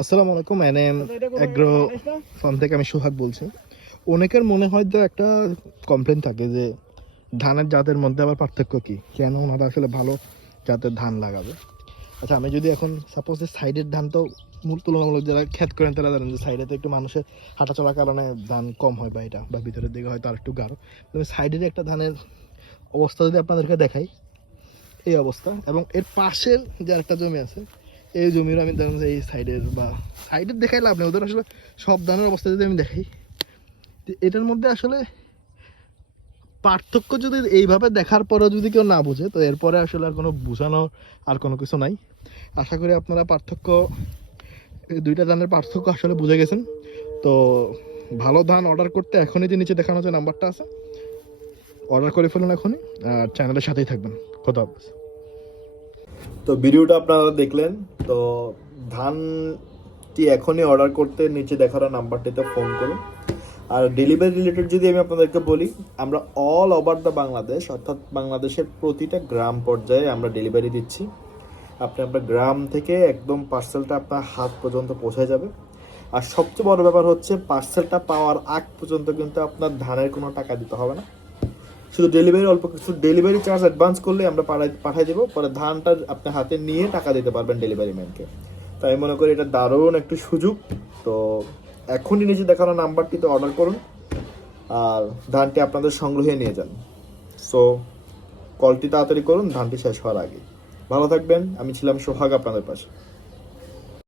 আসসালামু আলাইকুম N M agro farm থেকে আমি সোহাগ বলছি। অনেকের মনে হয়তো একটা কমপ্লেন থাকে যে ধানের জাতের মধ্যে আবার পার্থক্য কি? কেন ওনারা আসলে ভালো জাতের ধান লাগাবে? আচ্ছা আমি যদি এখন সাপোজ যে সাইডের ধান তো মূল তুলনামূলক যারা ক্ষেত করেন তারা জানেন যে সাইডে তো একটু মানুষের হাঁটা চলার কারণে ধান কম হয় বা এটা বা ভিতরের দিকে হয়তো আর একটু গাঢ়। তবে সাইডের একটা ধানের অবস্থা যদি আপনাদেরকে দেখাই এই অবস্থা। এবং এর পাশের যে একটা জমি আছে এই জমির আমি ধরেন এই সাইডের বা সাইডের দেখাই লাভ নেই। ওদের আসলে সব ধানের অবস্থা যদি আমি দেখাই এটার মধ্যে আসলে পার্থক্য যদি এইভাবে দেখার পরেও যদি কেউ না বুঝে, তো এরপরে আসলে আর কোনো বোঝানো আর কোনো কিছু নাই। আশা করি আপনারা পার্থক্য দুইটা ধানের পার্থক্য আসলে বুঝে গেছেন। তো ভালো ধান অর্ডার করতে এখনই যে নিচে দেখানো যে নাম্বারটা আছে অর্ডার করে ফেলুন এখনই, আর চ্যানেলের সাথেই থাকবেন। খোদা হাফেজ। তো ভিডিওটা আপনারা দেখলেন, তো ধানটি এখনই অর্ডার করতে নিচে দেখানো নাম্বারটিতে ফোন করুন। আর ডেলিভারি রিলেটেড যদি আমি আপনাদেরকে বলি, আমরা অল ওভার দ্য বাংলাদেশ, অর্থাৎ বাংলাদেশের প্রতিটা গ্রাম পর্যায়ে আমরা ডেলিভারি দিচ্ছি। আপনি আপনার গ্রাম থেকে একদম পার্সেলটা আপনার হাত পর্যন্ত পৌঁছে যাবে। আর সবচেয়ে বড় ব্যাপার হচ্ছে পার্সেলটা পাওয়ার আগ পর্যন্ত কিন্তু আপনার ধানের কোনো টাকা দিতে হবে না। শুধু ডেলিভারি অল্প কিছু ডেলিভারি চার্জ অ্যাডভান্স করলে আমরা পাঠাই দেবো। পরে ধানটা আপনি হাতে নিয়ে টাকা দিতে পারবেন ডেলিভারি ম্যানকে তাই মনে করি এটা দারুণ একটু সুযোগ। তো এখনই নিচে দেখানো নাম্বারটিতে অর্ডার করুন। আর ধানটি আপনাদের সংগ্রহে নিয়ে যান। সো কলটি তাড়াতাড়ি করুন। ধানটি শেষ হওয়ার আগে। ভালো থাকবেন। আমি ছিলাম সোহাগ আপনাদের পাশে।